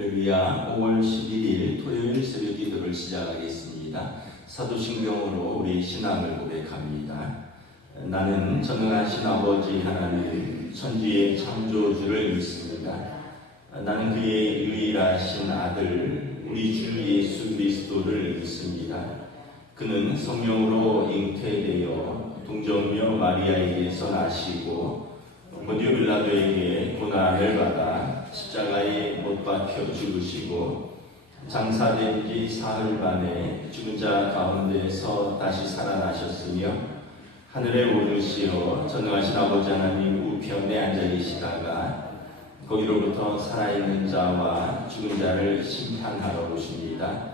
할렐루야. 5월 11일 토요일 새벽 기도를 시작하겠습니다. 사도신경으로 우리 신앙을 고백합니다. 나는 전능하신 아버지 하나님 천지의 창조주를 믿습니다. 나는 그의 유일하신 아들 우리 주 예수 그리스도를 믿습니다. 그는 성령으로 잉태되어 동정녀 마리아에게서 나시고 본디오 빌라도에게 고난을 받아 십자가에 못 박혀 죽으시고 장사된 지 사흘 만에 죽은 자 가운데서 다시 살아나셨으며 하늘에 오르시어 전능하신 아버지 하나님 우편에 앉아 계시다가 거기로부터 살아있는 자와 죽은 자를 심판하러 오십니다.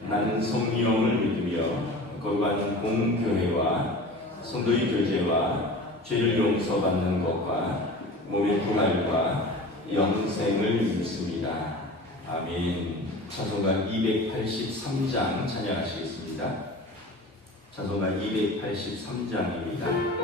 나는 성령을 믿으며 거룩한 공교회와 성도의 교제와 죄를 용서받는 것과 몸의 부활과 영생을 믿습니다. 아멘. 찬송가 283장 찬양하시겠습니다. 찬송가 283장입니다.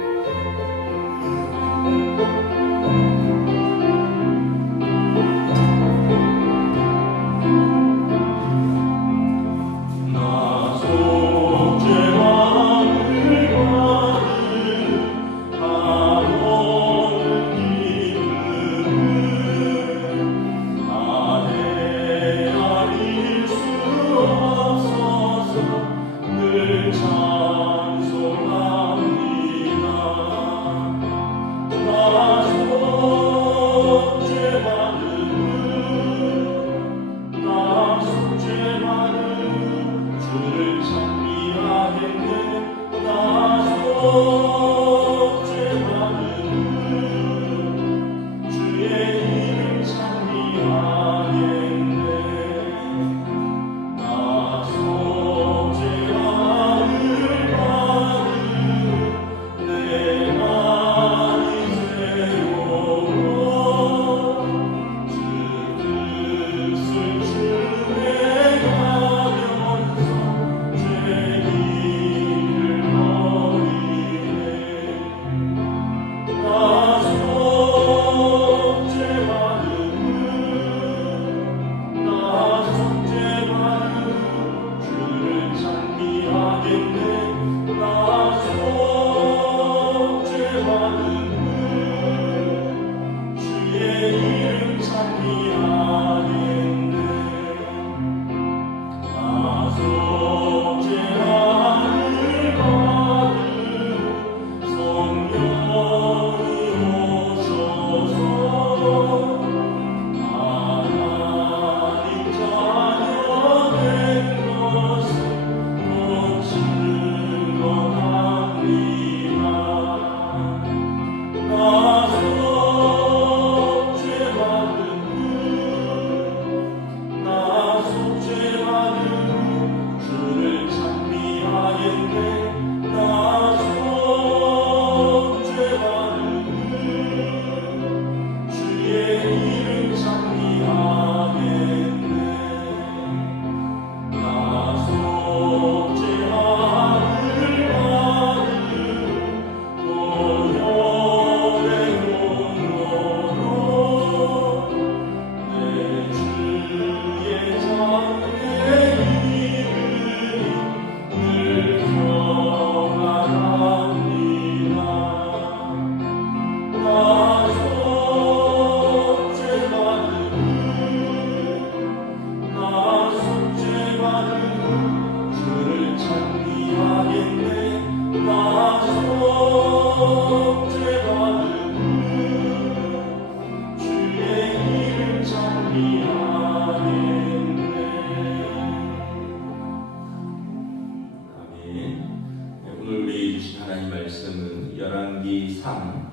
열왕기 3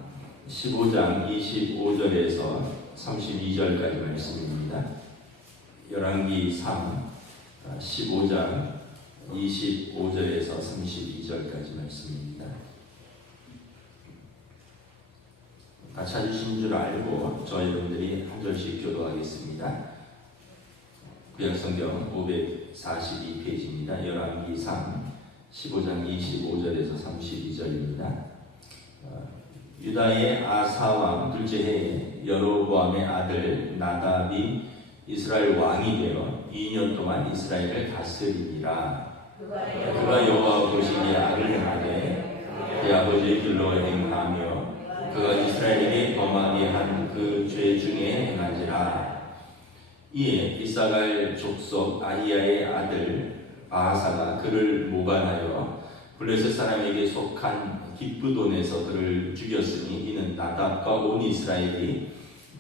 15장 25절에서 32절까지 말씀입니다. 열왕기 3 15장 25절에서 32절까지 말씀입니다. 다 찾으신 줄 알고 저희분들이 한 절씩 교도하겠습니다. 구약성경 542페이지입니다. 열왕기 3 15장 25절에서 32절입니다. 유다의 아사왕 둘째 해에 여로보암의 아들 나답이 이스라엘 왕이 되어 2년 동안 이스라엘을 다스리니라. 그가 여호와 보시기에 악을 행하되 그의 아버지의 길로 행하며 그가 이스라엘에게 범하게 한 그 죄 중에 행한지라. 이에 이사갈 족속 아히야의 아들 바하사가 그를 모반하여 블레셋 사람에게 속한 깃브돈에서 그를 죽였으니 이는 나답과 온 이스라엘이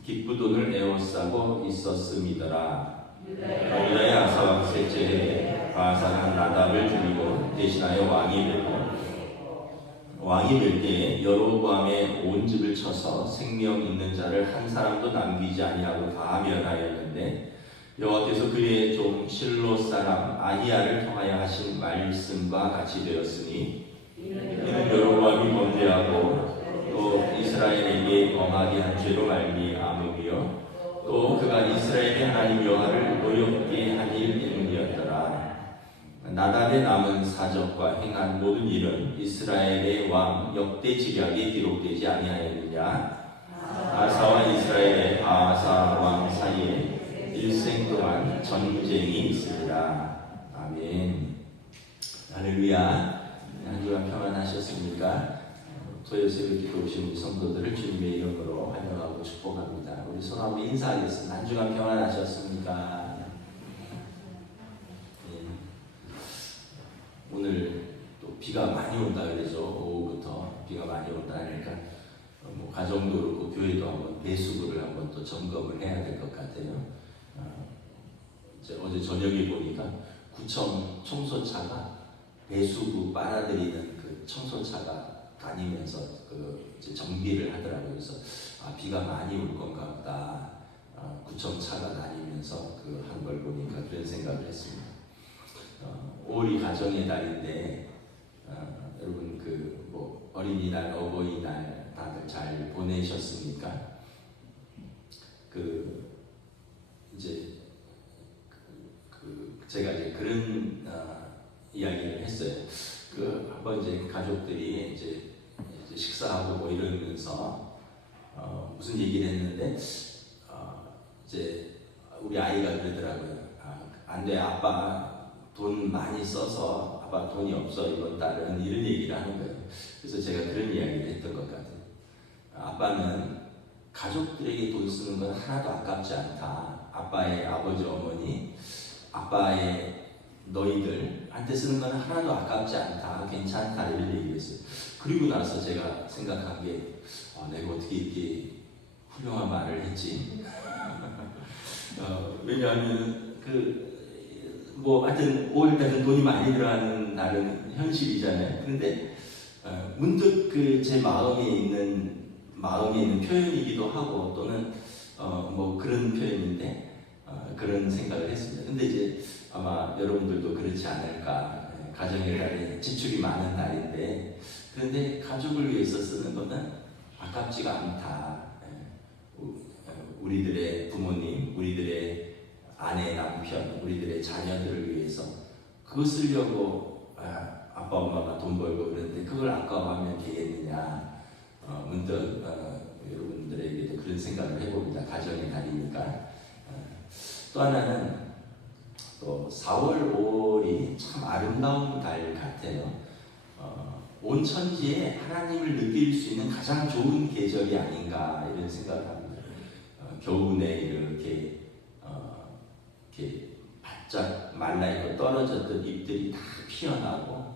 깃브돈을 에워싸고 있었음이더라. 유다의 아사 왕 셋째 해에 바하사는 나답을 죽이고 대신하여 왕이 되고 왕이 될 때에 여로보암의 온 집을 쳐서 생명 있는 자를 한 사람도 남기지 아니하고 다 멸하였는데 여호와께서 그의 종 실로 사람 아히야를 통하여 하신 말씀과 같이 되었으니 이는 여로보암이 범죄하고 또 이스라엘에게 범하게 한 죄로 말미암으며 또 그가 이스라엘의 하나님 여호와를 노엽게 한 일 때문이었더라. 나답의 남은 사적과 행한 모든 일은 이스라엘의 왕 역대 지략에 기록되지 아니하였느냐. 아사와 이스라엘의 바하사 왕 사이에 일생 동안 전쟁이 있으리라. 아멘. 할렐루야. 한 주간 평안하셨습니까? 토요새벽 기도 오신 우리 성도들을 주님의 이름으로 환영하고 축복합니다. 우리 손하고 인사하겠습니다. 한 주간 평안하셨습니까? 오늘 또 비가 많이 온다 그래서 오후부터 비가 많이 온다 하니까 뭐 가정도 그렇고 교회도 한번 배수구를 한번 또 점검을 해야 될 것 같아요. 이제 어제 저녁에 보니까 구청 청소차가 배수구 빨아들이는 그 청소차가 다니면서 그 이제 정비를 하더라고요. 그래서 비가 많이 올 건가 보다. 구청 차가 다니면서 그 한 걸 보니까 그런 생각을 했습니다. 5월이 가정의 달인데 여러분 그 뭐 어린이날, 어버이날 다들 잘 보내셨습니까? 그 이제 제가 이제 그런 이야기를 했어요. 그 한번 이제 가족들이 이제 식사하고 뭐 이러면서 무슨 얘기를 했는데 이제 우리 아이가 그러더라고요. 안 돼, 아빠 돈 많이 써서 아빠 돈이 없어 이번 달은, 이런 얘기를 하는 거예요. 그래서 제가 그런 이야기를 했던 것 같아요. 아빠는 가족들에게 돈 쓰는 건 하나도 아깝지 않다. 아빠의 아버지 어머니, 아빠의 너희들한테 쓰는 건 하나도 아깝지 않다. 괜찮다. 이런 얘기를 했어요. 그리고 나서 제가 생각한 게 내가 어떻게 이렇게 훌륭한 말을 했지? 왜냐하면 하여튼 5월달은 돈이 많이 들어가는 날은 현실이잖아요. 그런데 문득 제 마음에 있는 표현이기도 하고 또는 뭐 그런 표현인데 그런 생각을 했습니다. 근데 이제 아마 여러분들도 그렇지 않을까. 가정의 달에 지출이 많은 날인데 그런데 가족을 위해서 쓰는 것은 아깝지가 않다. 우리들의 부모님, 우리들의 아내, 남편, 우리들의 자녀들을 위해서 그거 쓰려고 아빠, 엄마가 돈 벌고 그러는데 그걸 아까워하면 되겠느냐. 문득 여러분들에게도 그런 생각을 해봅니다. 가정의 달이니까. 또 하나는 또 4월, 5월이 참 아름다운 달 같아요. 온 천지에 하나님을 느낄 수 있는 가장 좋은 계절이 아닌가 이런 생각을 합니다. 겨우내 이렇게 바짝 말라있고 떨어졌던 잎들이 다 피어나고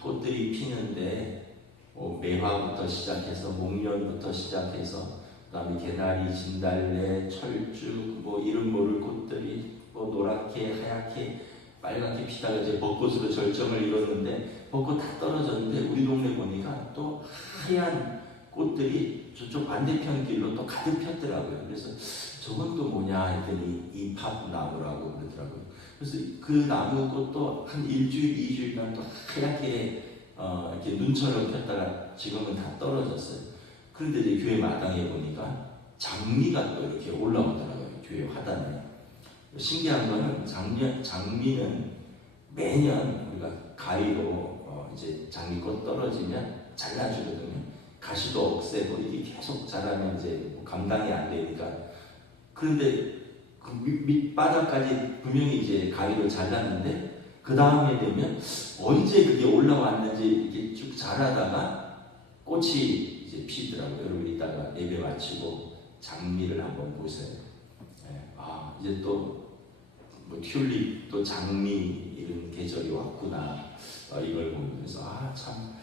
꽃들이 피는데 매화부터 시작해서 목련부터 시작해서 그다음에 개나리, 진달래, 철쭉 뭐 이름 모를 꽃들이 노랗게 하얗게 빨갛게 피다가 이제 벚꽃으로 절정을 이뤘는데 벚꽃 다 떨어졌는데 우리 동네 보니까 또 하얀 꽃들이 저쪽 반대편 길로 또 가득 폈더라고요. 그래서 저건 또 뭐냐 했더니 이팝나무라고 그러더라고요. 그래서 그 나무꽃도 한 일주일, 2주일간 또 하얗게 이렇게 눈처럼 폈다가 지금은 다 떨어졌어요. 그런데 이제 교회 마당에 보니까 장미가 또 이렇게 올라오더라고요. 교회 화단에. 신기한 거는 장미는 매년 우리가 가위로 이제 장미꽃 떨어지면 잘라주거든요. 가시도 없애고 이게 계속 자라면 이제 감당이 안 되니까. 그런데 그 밑바닥까지 분명히 이제 가위로 잘랐는데 그 다음에 되면 언제 그게 올라왔는지 이렇게 쭉 자라다가 꽃이 이제 피더라고요. 여러분 이따가 예배 마치고 장미를 한번 보세요. 이제 또 뭐 튤립 또 장미 이런 계절이 왔구나. 이걸 보면서 참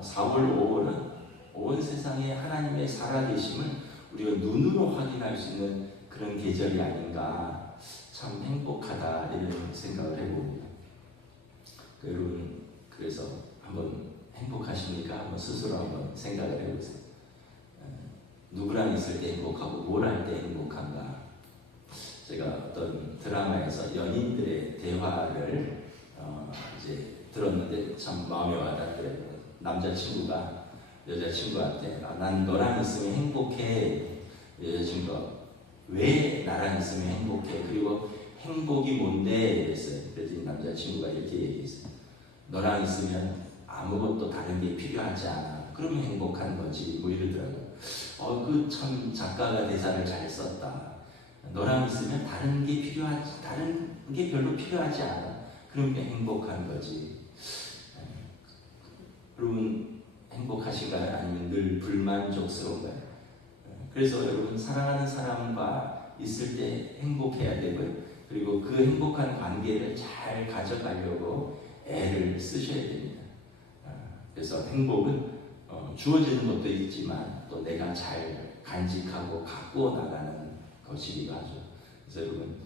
4월 5월은 온 세상에 하나님의 살아계심을 우리가 눈으로 확인할 수 있는 그런 계절이 아닌가. 참 행복하다 이런 생각을 해봅니다. 여러분 그래서 한번 행복하십니까? 한번 스스로 한번 생각을 해보세요. 누구랑 있을 때 행복하고 뭘 할 때 행복한가? 제가 어떤 드라마에서 연인들의 대화를 이제 들었는데 참 마음에 와닿더라고요. 남자친구가 여자친구한테 난 너랑 있으면 행복해. 여자친구가 왜 나랑 있으면 행복해? 그리고 행복이 뭔데? 이랬어요. 그랬더니 남자친구가 이렇게 얘기했어요. 너랑 있으면 아무것도 다른 게 필요하지 않아. 그러면 행복한 거지. 뭐 이러더라고요. 그 참 작가가 대사를 잘 썼다. 너랑 있으면 다른 게 별로 필요하지 않아. 그러니까 행복한 거지. 여러분 행복하신가요? 아니면 늘 불만족스러운가요? 그래서 여러분 사랑하는 사람과 있을 때 행복해야 되고요. 그리고 그 행복한 관계를 잘 가져가려고 애를 쓰셔야 됩니다. 그래서 행복은 주어지는 것도 있지만 또 내가 잘 간직하고 갖고 나가는 것이기도 하죠. 그래서 여러분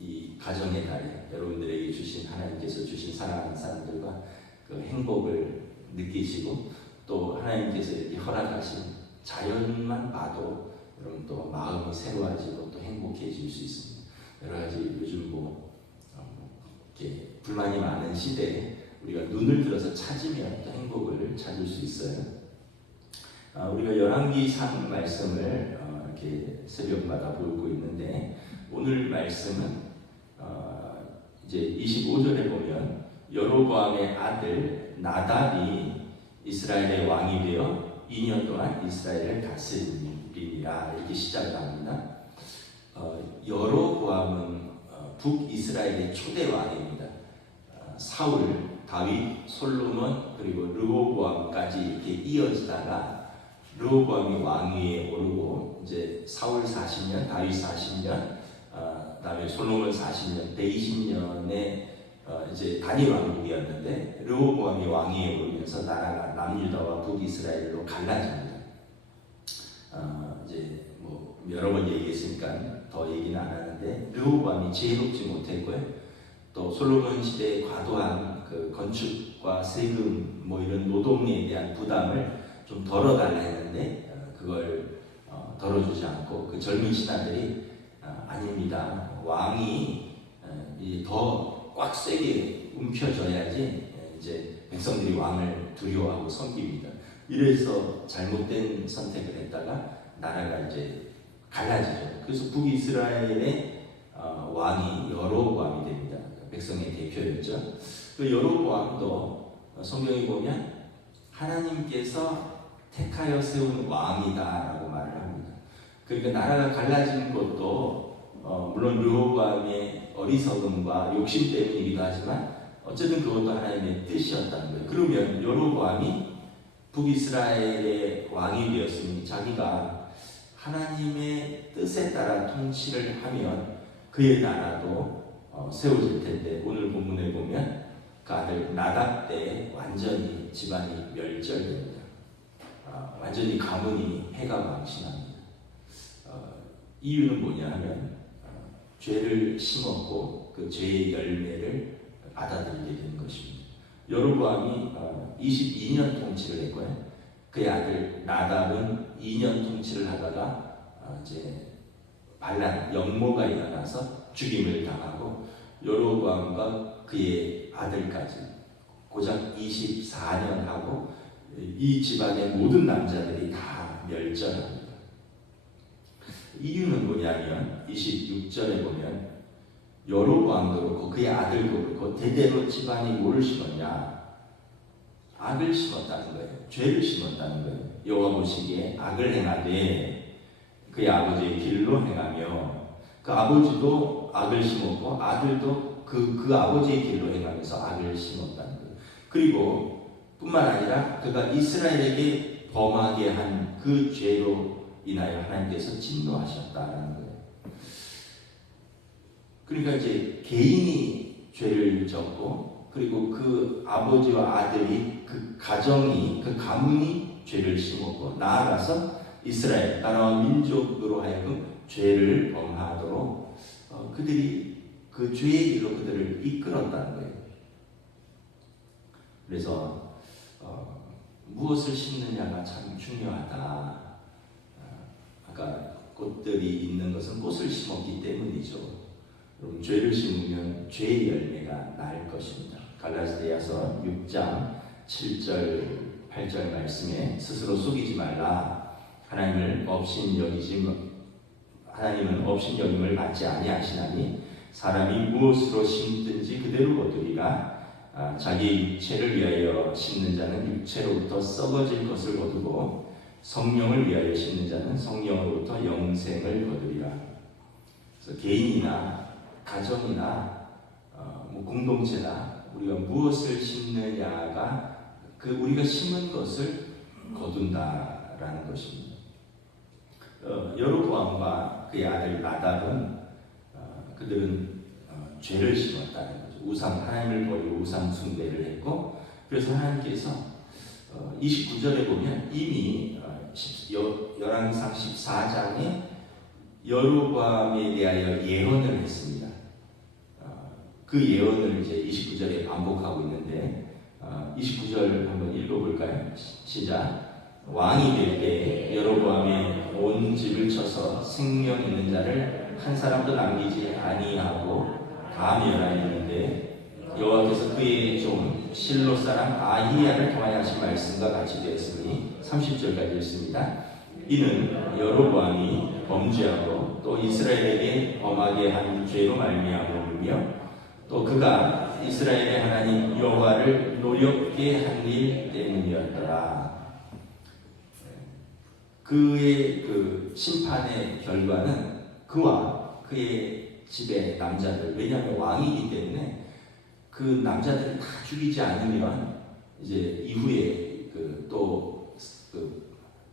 이 가정의 달에 여러분들에게 주신 하나님께서 주신 사랑하는 사람들과 그 행복을 느끼시고 또 하나님께서 이렇게 허락하신 자연만 봐도 여러분 또 마음이 새로워지고 또 행복해질 수 있습니다. 여러 가지 요즘 이렇게 불만이 많은 시대에 우리가 눈을 들어서 찾으면 또 행복을 찾을 수 있어요. 우리가 열왕기상 말씀을 이렇게 새벽마다 보고 있는데 오늘 말씀은 이제 25절에 보면 여로보암의 아들 나답이 이스라엘의 왕이 되어 2년 동안 이스라엘을 다스리리라 이렇게 시작을 합니다. 여로보암은 북이스라엘의 초대 왕입니다. 사울, 다윗, 솔로몬 그리고 르호보암까지 이렇게 이어지다가 르호보암이 왕위에 오르고 이제 사울 40년, 다윗 40년, 그다음에 솔로몬 40년, 120년에 이제 단일 왕국이었는데 르호보암이 왕위에 오르면서 나라가 남유다와 북이스라엘로 갈라집니다. 이제 뭐 여러 번 얘기했으니까 더 얘기는 안 하는데 르호보암이 지혜롭지 못했고요. 또 솔로몬 시대의 과도한 그 건축과 세금 뭐 이런 노동에 대한 부담을 좀 덜어달라 했는데 그걸 덜어주지 않고 그 젊은 신하들이 아닙니다. 왕이 더 꽉 세게 움켜줘야지 이제 백성들이 왕을 두려워하고 섬깁니다. 이래서 잘못된 선택을 했다가 나라가 이제 갈라지죠. 그래서 북이스라엘의 왕이 여로보암이 됩니다. 백성의 대표였죠. 그 여로보암도 성경에 보면 하나님께서 택하여 세운 왕이다라고 말을 합니다. 그러니까 나라가 갈라진 것도 물론 르호보암의 어리석음과 욕심 때문이기도 하지만 어쨌든 그것도 하나님의 뜻이었다는 거예요. 그러면 여로보암이 북이스라엘의 왕이 되었으니 자기가 하나님의 뜻에 따라 통치를 하면 그의 나라도 세워질 텐데 오늘 본문에 보면 그 아들 나답 때 완전히 집안이 멸절됩니다. 완전히 가문이 해가 망신합니다. 이유는 뭐냐 하면 죄를 심었고 그 죄의 열매를 받아들이게 되는 것입니다. 여로보암이 22년 통치를 했고요. 그의 아들 나답은 2년 통치를 하다가 이제 반란 영모가 일어나서 죽임을 당하고 여로보암과 그의 아들까지 고작 24년 하고 이 집안의 모든 남자들이 다 멸절합니다. 이유는 뭐냐면 26절에 보면 여로보암도 그렇고 그의 아들도 그렇고 대대로 집안이 뭐를 심었냐? 악을 심었다는 거예요. 죄를 심었다는 거예요. 여호와 보시기에 악을 행하되 그의 아버지의 길로 행하며 그 아버지도 악을 심었고 아들도 그 아버지의 길로 행하면서 악을 심었다는 거예요. 그리고 뿐만 아니라 그가 이스라엘에게 범하게 한 그 죄로 인하여 하나님께서 진노하셨다는 거예요. 그러니까 이제 개인이 죄를 졌고, 그리고 그 아버지와 아들이 그 가정이, 그 가문이 죄를 심었고, 나아가서 이스라엘 나라와 민족으로 하여금 죄를 범하도록 그들이 그 죄의 길로 그들을 이끌었다는 거예요. 그래서 무엇을 심느냐가 참 중요하다. 아까 꽃들이 있는 것은 꽃을 심었기 때문이죠. 여러분, 죄를 심으면 죄의 열매가 날 것입니다. 갈라디아서 6장 7절 8절 말씀에 스스로 속이지 말라. 하나님은 업신여김을 받지 아니하시나니 사람이 무엇으로 심든지 그대로 거두리라. 자기 육체를 위하여 심는 자는 육체로부터 썩어질 것을 거두고 성령을 위하여 심는 자는 성령으로부터 영생을 거두리라. 그래서 개인이나 가정이나 공동체나 우리가 무엇을 심느냐가 그 우리가 심은 것을 거둔다라는 것입니다. 여로보암과 그의 아들 나답은 그들은 죄를 심었다는 거죠. 하나님을 버리고 우상 숭배를 했고, 그래서 하나님께서 29절에 보면 이미 열왕기상 14장에 여로보암에 대하여 예언을 했습니다. 그 예언을 이제 29절에 반복하고 있는데 29절 한번 읽어볼까요? 시작. 왕이 될 때 여로보암의 온 집을 쳐서 생명 있는 자를 한 사람도 남기지 아니하고 다 멸하였는데 여호와께서 그의 종 실로 사람 아히야를 통하여 하신 말씀과 같이 되었으니 30절까지 읽습니다. 이는 여로보암이 범죄하고 또 이스라엘에게 범하게 한 죄로 말미암음이며 또 그가 이스라엘의 하나님 여호와를 노렵게 한 일 때문이었더라. 그의 그 심판의 결과는 그와 그의 집의 남자들, 왜냐하면 왕이기 때문에 그 남자들을 다 죽이지 않으면 이제 이후에 또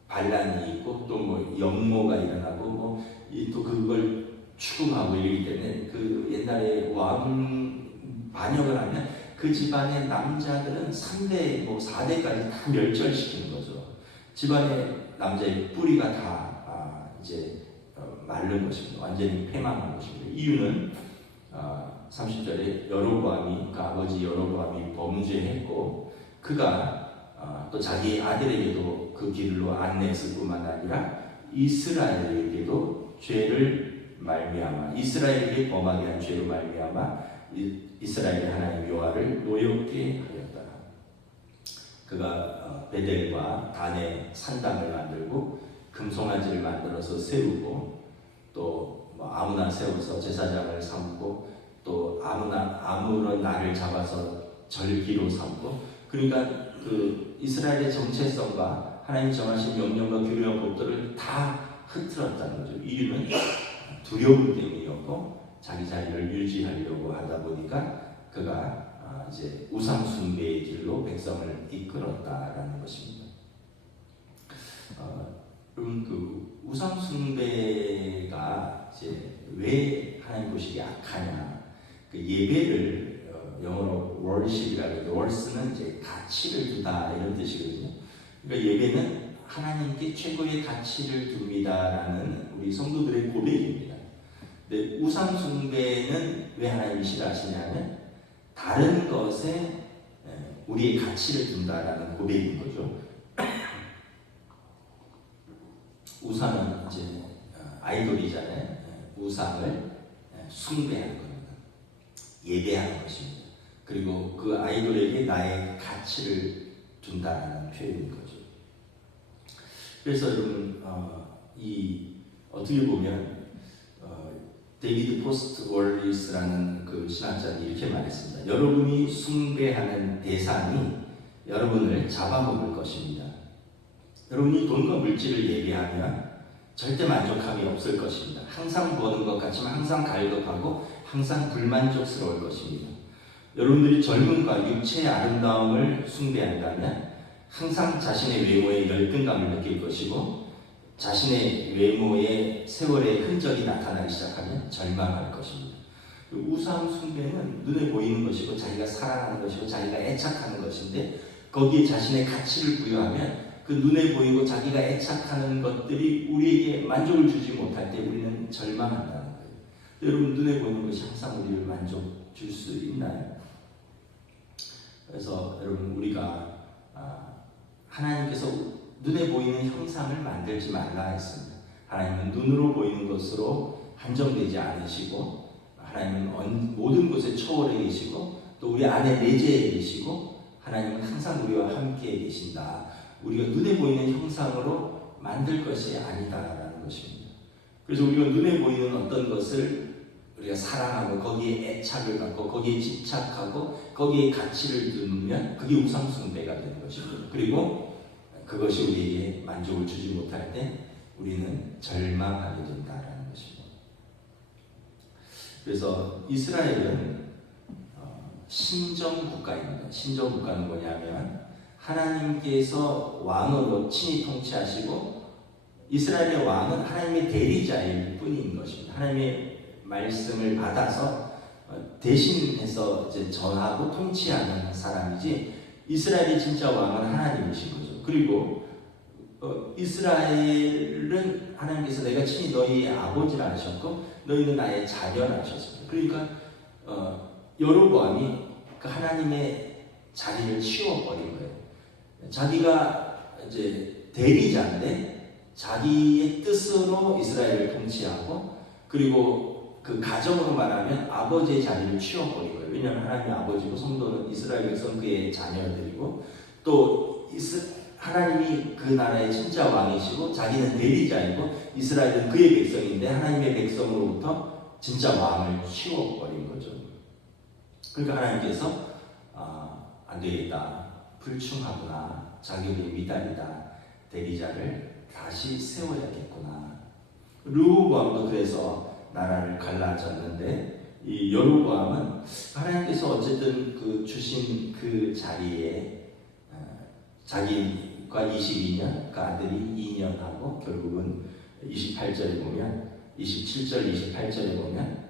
반란이 있고 또 뭐 영모가 일어나고 뭐 또 그걸 추궁하고 이러기 때문에 그 옛날에 왕 반역을 하면 그 집안의 남자들은 3대, 4대까지 다 멸절시키는 거죠. 집안의 남자의 뿌리가 다 이제 마른 것입니다. 완전히 패망한 것입니다. 이유는 30절에 여로보암이, 그 아버지 여로보암이 범죄했고 그가 또 자기 아들에게도 그 길로 안내했을 뿐만 아니라 이스라엘에게도 죄를 말미암아, 이스라엘에게 범하게 한 죄로 말미암아 이스라엘의 하나님 여호와를 노엽게 하였다. 그가 베델과 단에 산당을 만들고 금송아지를 만들어서 세우고 또 뭐 아무나 세워서 제사장을 삼고 또 아무런 날을 잡아서 절기로 삼고, 그러니까 그 이스라엘의 정체성과 하나님 정하신 명령과 규례와 법도를 다 흐트렀다는 거죠. 이유는 두려움 때문이었고 자기 자리를 유지하려고 하다 보니까 그가 이제 우상 숭배의 길로 백성을 이끌었다라는 것입니다. 그럼 그 우상 숭배가 이제 왜 하나님 보시기에 악하냐? 그 예배를 영어로 worship이라고, worship는 이제 가치를 두다 이런 뜻이거든요. 그러니까 예배는 하나님께 최고의 가치를 둡니다라는 우리 성도들의 고백입니다. 근데 우상 숭배는 왜 하나님이 싫어하시냐면 다른 것에 우리의 가치를 둔다라는 고백인 거죠. 우상은 이제 아이돌이잖아요. 우상을 숭배하는 겁니다. 예배하는 것입니다. 그리고 그 아이돌에게 나의 가치를 둔다라는 표현인 거죠. 그래서 여러분 어떻게 보면 데이비드 포스트 월리스라는 그 신학자는 이렇게 말했습니다. 여러분이 숭배하는 대상이 여러분을 잡아먹을 것입니다. 여러분이 돈과 물질을 예배하면 절대 만족함이 없을 것입니다. 항상 버는 것 같지만 항상 갈급하고 항상 불만족스러울 것입니다. 여러분들이 젊음과 육체의 아름다움을 숭배한다면 항상 자신의 외모에 열등감을 느낄 것이고 자신의 외모에 세월의 흔적이 나타나기 시작하면 절망할 것입니다. 우상 숭배는 눈에 보이는 것이고 자기가 사랑하는 것이고 자기가 애착하는 것인데 거기에 자신의 가치를 부여하면 그 눈에 보이고 자기가 애착하는 것들이 우리에게 만족을 주지 못할 때 우리는 절망한다는 거예요. 여러분 눈에 보이는 것이 항상 우리를 만족 줄 수 있나요? 그래서 여러분 우리가 하나님께서 눈에 보이는 형상을 만들지 말라 했습니다. 하나님은 눈으로 보이는 것으로 한정되지 않으시고 하나님은 모든 곳에 초월해 계시고 또 우리 안에 내재해 계시고 하나님은 항상 우리와 함께 계신다. 우리가 눈에 보이는 형상으로 만들 것이 아니다라는 것입니다. 그래서 우리가 눈에 보이는 어떤 것을 우리가 사랑하고 거기에 애착을 갖고 거기에 집착하고 거기에 가치를 두면 그게 우상숭배가 되는 것입니다. 그리고 그것이 우리에게 만족을 주지 못할 때 우리는 절망하게 된다라는 것입니다. 그래서 이스라엘은 신정국가입니다. 신정국가는 뭐냐면 하나님께서 왕으로 친히 통치하시고 이스라엘의 왕은 하나님의 대리자일 뿐인 것입니다. 하나님의 말씀을 받아서 대신해서 이제 전하고 통치하는 사람이지 이스라엘의 진짜 왕은 하나님이신 거죠. 그리고 이스라엘은 하나님께서 내가 친히 너희의 아버지라 하셨고 너희는 나의 자녀라 하셨습니다. 그러니까 여로보암이 그 하나님의 자리를 치워버린 거예요. 자기가 이제 대리자인데 자기의 뜻으로 이스라엘을 통치하고 그리고 그 가정으로 말하면 아버지의 자리를 치워버린 거예요. 왜냐하면 하나님의 아버지고 성도는 이스라엘 백성 그의 자녀들이고 또 하나님이 그 나라의 진짜 왕이시고 자기는 대리자이고 이스라엘은 그의 백성인데 하나님의 백성으로부터 진짜 왕을 치워버린 거죠. 그러니까 하나님께서 안 되겠다. 불충하구나. 자기의 미달이다. 대리자를 다시 세워야겠구나. 르호보암도 그래서 나라를 갈라졌는데 이 여로보암은 하나님께서 어쨌든 그 주신 그 자리에 자기가 22년, 그 아들이 2년 하고 결국은 28절에 보면 27절, 28절에 보면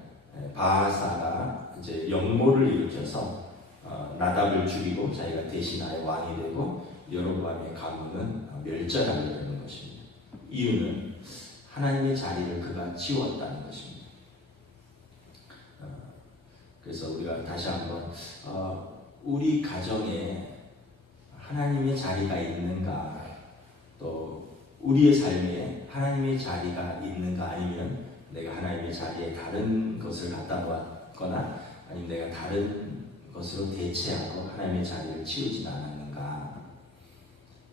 바하사가 이제 역모를 일으켜서 나답을 죽이고 자기가 대신하여 왕이 되고 여로보암의 가문은 멸절하게 되는 것입니다. 이유는 하나님의 자리를 그가 지웠다는 것입니다. 그래서 우리가 다시 한번 우리 가정에 하나님의 자리가 있는가, 또 우리의 삶에 하나님의 자리가 있는가, 아니면 내가 하나님의 자리에 다른 것을 갖다 놓았거나 아니면 내가 다른 것으로 대체하고 하나님의 자리를 치우진 않았는가.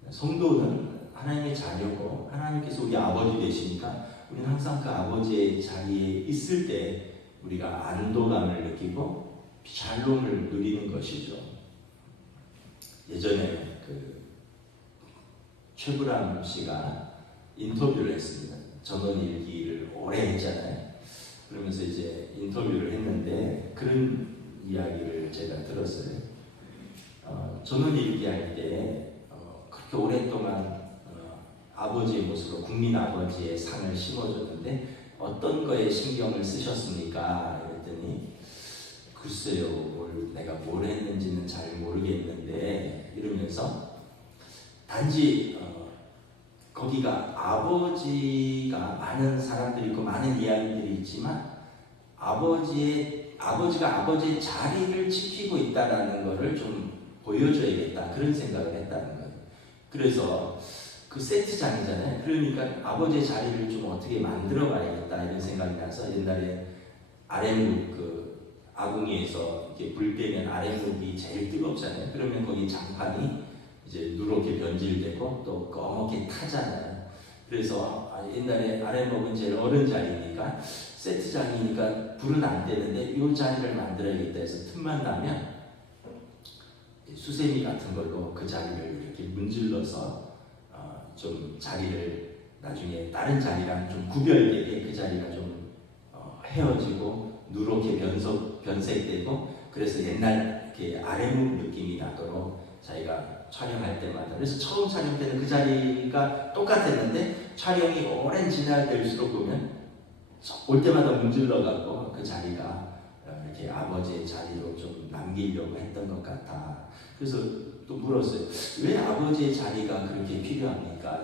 성도는 하나님의 자녀고 하나님께서 우리 아버지 되시니까 우리는 항상 그 아버지의 자리에 있을 때 우리가 안도감을 느끼고 샬롬을 누리는 것이죠. 예전에 그 최불암 씨가 인터뷰를 했습니다. 전원일기를 오래 했잖아요. 그러면서 이제 인터뷰를 했는데 그런 이야기를 제가 들었어요. 전원일기 할 때 그렇게 오랫동안 아버지의 모습으로 국민 아버지의 상을 심어줬는데 어떤 거에 신경을 쓰셨습니까? 그랬더니 글쎄요, 내가 뭘 했는지는 잘 모르겠는데 이러면서 단지 거기가 아버지가 많은 사람들이 있고 많은 이야기들이 있지만 아버지가 아버지의 자리를 지키고 있다라는 것을 좀 보여줘야겠다 그런 생각을 했다는 거예요. 그래서 그 세트장이잖아요. 그러니까 아버지의 자리를 좀 어떻게 만들어 봐야겠다 이런 생각이 나서 옛날에 아랫목 그 아궁이에서 이렇게 불 때면 아랫목이 제일 뜨겁잖아요. 그러면 거기 장판이 이제 누렇게 변질되고 또 검게 타잖아요. 그래서 옛날에 아랫목은 제일 어른 자리니까 세트장이니까 불은 안 되는데 이 자리를 만들어야겠다 해서 틈만 나면 수세미 같은 걸로 그 자리를 이렇게 문질러서 좀 자리를 나중에 다른 자리랑 좀 구별되게 그 자리가 좀 헤어지고 누렇게 변색되고 그래서 옛날 이렇게 아랫목 느낌이 나도록 자기가 촬영할 때마다 그래서 처음 촬영 때는 그 자리가 똑같았는데 촬영이 오랜 지날될수록 보면 올 때마다 문질러 갖고 그 자리가 이렇게 아버지의 자리로 좀 남기려고 했던 것 같아. 그래서 또 물었어요. 왜 아버지의 자리가 그렇게 필요합니까?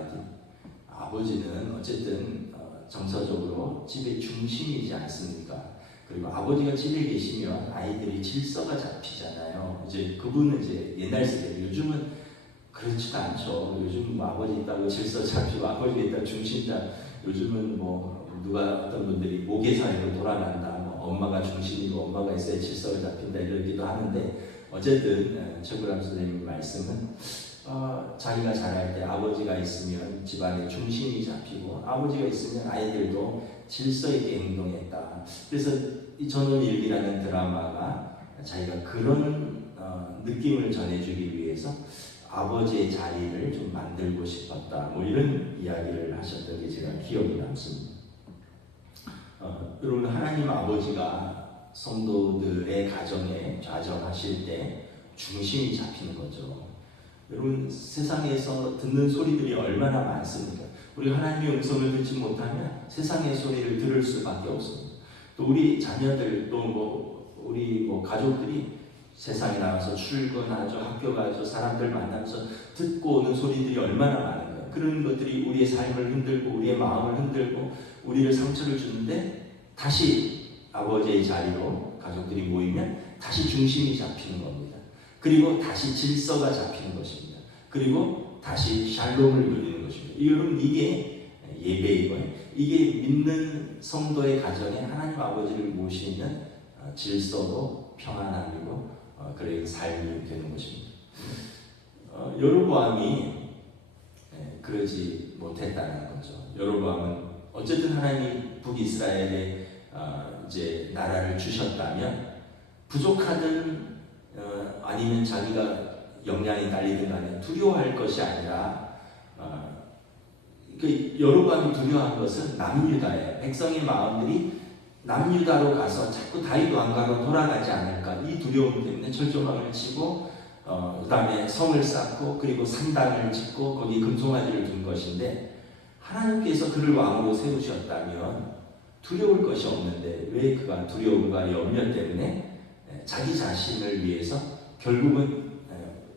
아버지는 어쨌든 정서적으로 집의 중심이지 않습니까? 그리고 아버지가 집에 계시면 아이들이 질서가 잡히잖아요. 이제 그분은 이제 옛날 세대, 요즘은 그렇지도 않죠. 요즘 뭐 아버지 있다고 질서 잡히고 아버지가 있다고 중심 잡. 요즘은 뭐 누가 어떤 분들이 모계사회로 돌아간다, 뭐 엄마가 중심이고 엄마가 있어야 질서가 잡힌다 이러기도 하는데 어쨌든 최구람 선생님 말씀은 자기가 자랄 때 아버지가 있으면 집안의 중심이 잡히고 아버지가 있으면 아이들도 질서 있게 행동했다. 그래서 이 전원일기라는 드라마가 자기가 그런 느낌을 전해주기 위해서 아버지의 자리를 좀 만들고 싶었다. 뭐 이런 이야기를 하셨던 게 제가 기억이 남습니다. 여러분 하나님 아버지가 성도들의 가정에 좌정하실 때 중심이 잡히는 거죠. 여러분 세상에서 듣는 소리들이 얼마나 많습니까? 우리 하나님의 음성을 듣지 못하면 세상의 소리를 들을 수밖에 없습니다. 또 우리 자녀들 또 우리 가족들이 세상에 나가서 출근하죠, 학교 가죠, 사람들 만나면서 듣고 오는 소리들이 얼마나 많은가요? 그런 것들이 우리의 삶을 흔들고 우리의 마음을 흔들고 우리를 상처를 주는데 다시 아버지의 자리로 가족들이 모이면 다시 중심이 잡히는 겁니다. 그리고 다시 질서가 잡히는 것입니다. 그리고 다시 샬롬을 누리는 것입니다. 여러분 이게 예배이고요. 이게 믿는 성도의 가정에 하나님 아버지를 모시는 질서도 평안함이고 그런 삶이 되는 것입니다. 여로보암이 그러지 못했다는 거죠. 여로보암은 어쨌든 하나님이 북이스라엘에 이제 나라를 주셨다면 부족하든 아니면 자기가 역량이 딸리든 간에 두려워할 것이 아니라 여로보암이 두려워한 것은 남유다예요. 백성의 마음들이 남유다로 가서 자꾸 다윗 왕가로 돌아가지 않을까 이 두려움 때문에 철조망을 치고 그 다음에 성을 쌓고 그리고 산당을 짓고 거기 금송아지를 둔 것인데 하나님께서 그를 왕으로 세우셨다면 두려울 것이 없는데 왜 그가 두려움과 염려 때문에 자기 자신을 위해서 결국은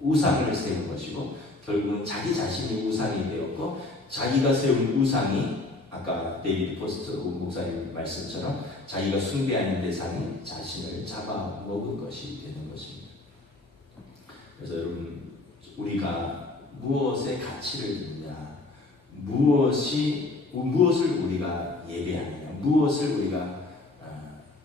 우상을 세운 것이고 결국은 자기 자신이 우상이 되었고 자기가 세운 우상이 아까 데이비드 포스터 목사님 말씀처럼 자기가 숭배하는 대상이 자신을 잡아먹은 것이 되는 것입니다. 그래서 여러분 우리가 무엇에 가치를 두느냐, 무엇을 우리가 예배하느냐, 무엇을 우리가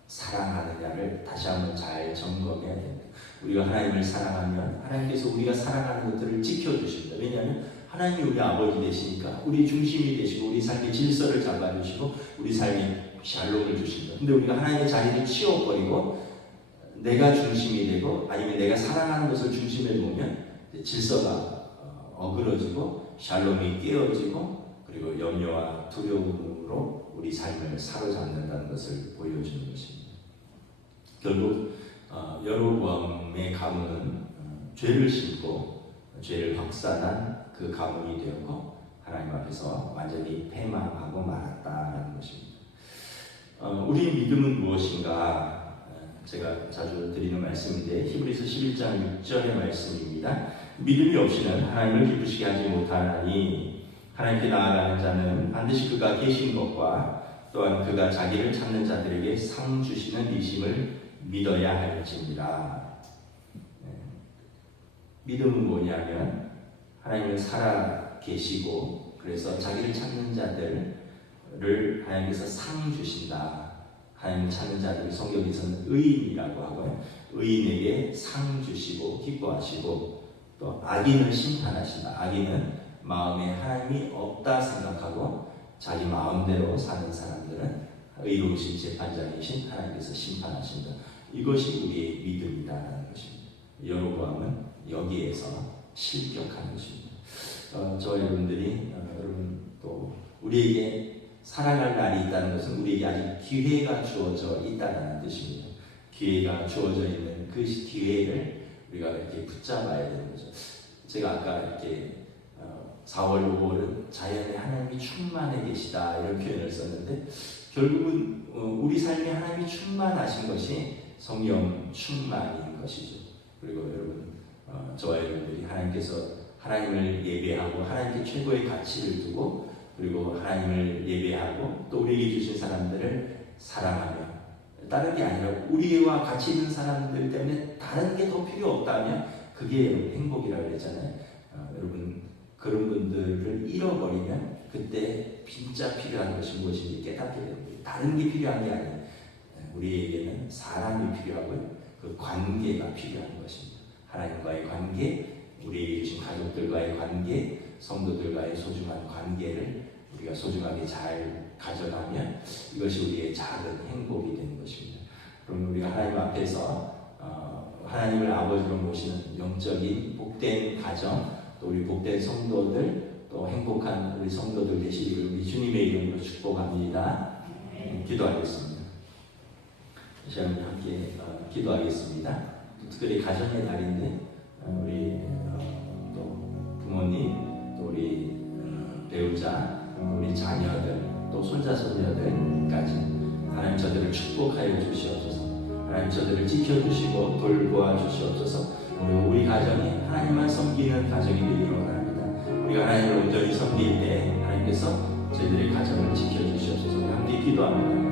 사랑하느냐를 다시 한번 잘 점검해야 됩니다. 우리가 하나님을 사랑하면 하나님께서 우리가 사랑하는 것들을 지켜주십니다. 왜냐하면 하나님이 우리 아버지 되시니까 우리 중심이 되시고 우리 삶의 질서를 잡아주시고 우리 삶에 샬롬을 주십니다. 근데 우리가 하나님의 자리를 치워버리고 내가 중심이 되고 아니면 내가 사랑하는 것을 중심에 놓으면 질서가 어그러지고 샬롬이 깨어지고 그리고 염려와 두려움으로 우리 삶을 사로잡는다는 것을 보여주는 것입니다. 결국 여로보암의 가문은 죄를 심고 죄를 확산한 그 가문이 되었고 하나님 앞에서 완전히 패망하고 말았다라는 것입니다. 우리의 믿음은 무엇인가? 제가 자주 드리는 말씀인데 히브리서 11장 6절의 말씀입니다. 믿음이 없이는 하나님을 기쁘시게 하지 못하나니 하나님께 나아가는 자는 반드시 그가 계신 것과 또한 그가 자기를 찾는 자들에게 상 주시는 이심을 믿어야 할지니라. 믿음은 뭐냐면 하나님은 살아 계시고 그래서 자기를 찾는 자들을 하나님께서 상 주신다. 하나님 찾는 자들 성경에서는 의인이라고 하고요. 의인에게 상 주시고 기뻐하시고 또 악인을 심판하신다. 악인은 마음에 하나님이 없다 생각하고 자기 마음대로 사는 사람들은 의로우신 재판장이신 하나님께서 심판하신다. 이것이 우리의 믿음이다라는 것입니다. 여로보암은 여기에서 실격하는 것입니다. 저 여러분들이 여러분 또 우리에게 살아갈 날이 있다는 것은 우리에게 아직 기회가 주어져 있다는 뜻입니다. 기회가 주어져 있는 그 기회를 우리가 이렇게 붙잡아야 되는 거죠. 제가 아까 이렇게 4월, 5월은 자연의 하나님이 충만해 계시다 이런 표현을 썼는데 결국은 우리 삶에 하나님이 충만하신 것이 성령 충만인 것이죠. 그리고 여러분, 저와 여러분들이 하나님을 예배하고 하나님께 최고의 가치를 두고 그리고 하나님을 예배하고 또 우리에게 주신 사람들을 사랑하며 다른 게 아니라 우리와 같이 있는 사람들 때문에 다른 게 더 필요 없다면 그게 행복이라고 그랬잖아요. 여러분, 그런 분들을 잃어버리면 그때 진짜 필요한 것이 무엇인지 깨닫게 됩니다. 다른 게 필요한 게 아니에요. 우리에게는 사람이 필요하고요. 그 관계가 필요한 것입니다. 하나님과의 관계, 우리에게 주신 가족들과의 관계, 성도들과의 소중한 관계를 우리가 소중하게 잘 가져가면 이것이 우리의 작은 행복이 되는 것입니다. 그럼 우리가 하나님 앞에서 하나님을 아버지로 모시는 영적인 복된 가정, 또 우리 복된 성도들, 또 행복한 우리 성도들 되시기를 우리 주님의 이름으로 축복합니다. 기도하겠습니다. 시간 함께 기도하겠습니다. 특별히 가정의 날인데 우리 또 부모님, 또 우리 배우자, 또 우리 자녀들, 또 손자 손녀들까지 하나님 저들을 축복하여 주시옵소서. 하나님 저들을 지켜주시고 돌보아 주시옵소서. 그리고 우리 가정이 하나님만 섬기는 가정이 되기를 원합니다. 우리가 하나님을 온전히 섬길 때 하나님께서 저희들의 가정을 지켜주시옵소서. 함께 기도합니다.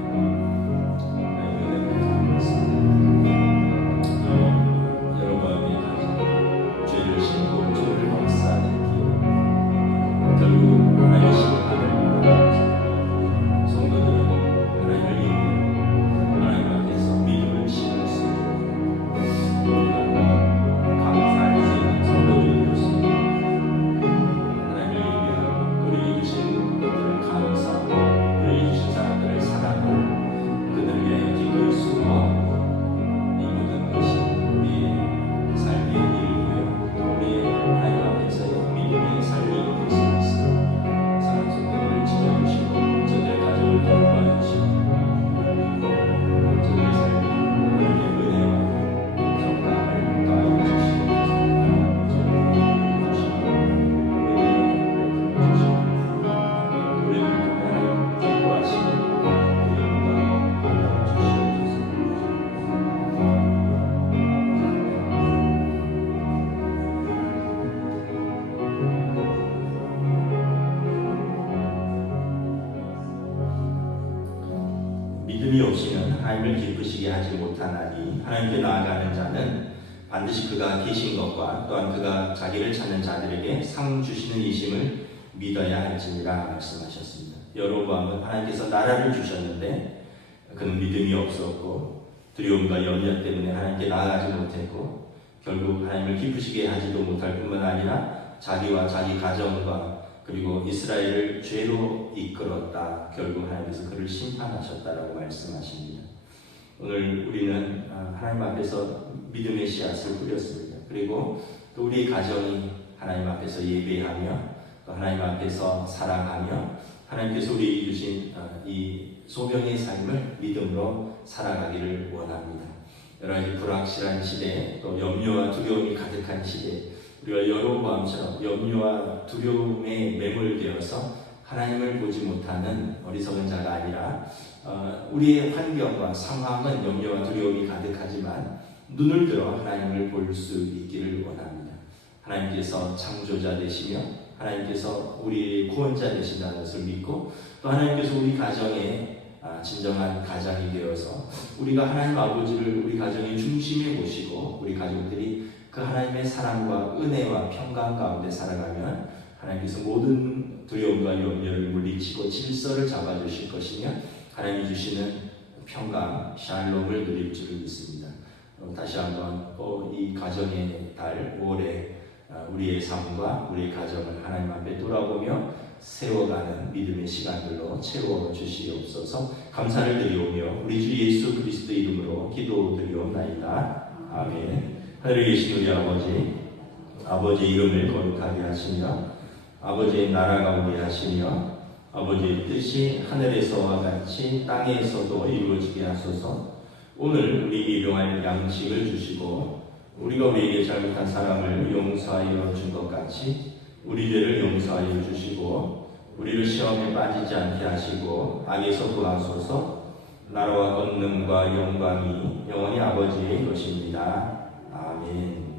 믿음이 없이는 하나님을 기쁘시게 하지 못하나니 하나님께 나아가는 자는 반드시 그가 계신 것과 또한 그가 자기를 찾는 자들에게 상 주시는 이심을 믿어야 할지니라 말씀하셨습니다. 여로보암은 하나님께서 나라를 주셨는데 그는 믿음이 없었고 두려움과 염려 때문에 하나님께 나아가지 못했고 결국 하나님을 기쁘시게 하지도 못할 뿐만 아니라 자기와 자기 가정과 그리고 이스라엘을 죄로 이끌었다. 결국 하나님께서 그를 심판하셨다라고 말씀하십니다. 오늘 우리는 하나님 앞에서 믿음의 씨앗을 뿌렸습니다. 그리고 또 우리 가정이 하나님 앞에서 예배하며 또 하나님 앞에서 사랑하며 하나님께서 우리에게 주신 이 소명의 삶을 믿음으로 살아가기를 원합니다. 여러 가지 불확실한 시대, 또 염려와 두려움이 가득한 시대, 우리가 여로보암처럼 염려와 두려움에 매몰되어서 하나님을 보지 못하는 어리석은 자가 아니라 우리의 환경과 상황은 염려와 두려움이 가득하지만 눈을 들어 하나님을 볼 수 있기를 원합니다. 하나님께서 창조자 되시며 하나님께서 우리의 구원자 되신다는 것을 믿고 또 하나님께서 우리 가정에 진정한 가장이 되어서 우리가 하나님 아버지를 우리 가정의 중심에 모시고 우리 가족들이 그 하나님의 사랑과 은혜와 평강 가운데 살아가면 하나님께서 모든 두려움과 염려를 물리치고 질서를 잡아주실 것이며 하나님이 주시는 평강, 샬롬을 누릴 줄을 믿습니다. 다시 한번 이 가정의 달 5월에 우리의 삶과 우리의 가정을 하나님 앞에 돌아보며 세워가는 믿음의 시간들로 채워주시옵소서. 감사를 드리오며 우리 주 예수 그리스도 이름으로 기도드리옵나이다. 아멘. 하늘에 계신 우리 아버지 이름을 거룩하게 하시며 아버지의 나라가 오게 하시며 아버지의 뜻이 하늘에서와 같이 땅에서도 이루어지게 하소서. 오늘 우리에게 일용할 양식을 주시고 우리가 우리에게 잘못한 사람을 용서하여 준 것 같이 우리 죄를 용서하여 주시고 우리를 시험에 빠지지 않게 하시고 악에서 구하소서. 나라와 권능과 영광이 영원히 아버지의 것입니다. 아멘.